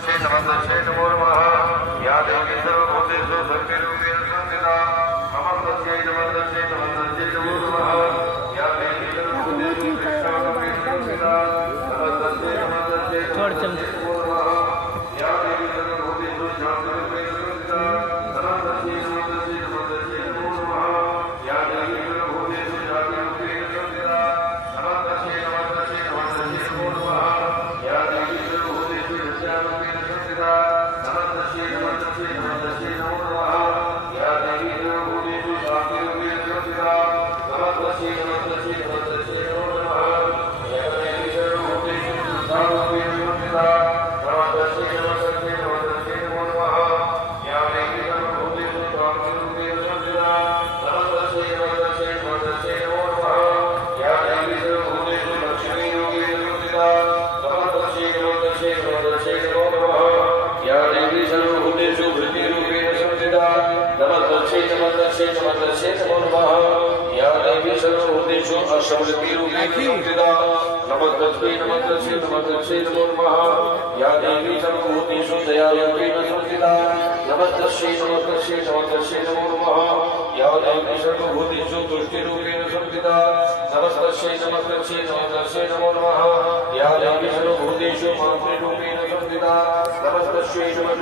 नमस्ते नमो नमः या देवी सर्वभूतेषु शक्तिरूपेण संस्थिता नमस्ते नमो नमः या देवी सर्वभूतेषु कृष्णारूपेण संस्थिता नमस्ते नमो नमः या देवी सर्वभूतेषु शान्तिरूपेण संस्थिता नमस्ते नमो नमः या देवी सर्वभूतेषु शान्तिरूपेण संस्थिता नमस्ते नमो नमः या देवी सर्वभूतेषु विद्यारूपेण संस्थिता नमस्ते नमो नमः या देवी सर्वभूतेषु शान्तिरूपेण संस्थिता नमस्ते नमो नमः या देवी सर्वभूतेषु सुधारूपेण संस्थिता नमस्ते नमो नमः या देवी सर्वभूतेषु शान्तिरूपेण संस्थिता नमस्ते नमो नमः या देवी सर्वभूतेषु लक्ष्मीरूपेण संस्थिता नमस्ते नमो नमः या देवी सर्वभूतेषु वृद्धिरूपेण संस्थिता नमस्ते नमो नमः या देवी सर्वभूतेषु अश्ववृत्तिरूपेण संस्थिता नमस्ते नमो नमः या देवी सर्वभूतेषु दयारूपेण संस्थिता नमस्ते नमो नमः या देवी सर्वभूतेषु तुष्टिरूपेण संस्थिता नमस्ते नमो नमः या देवी सर्वभूतेषु मातृरूपेण संस्थिता नमस्ते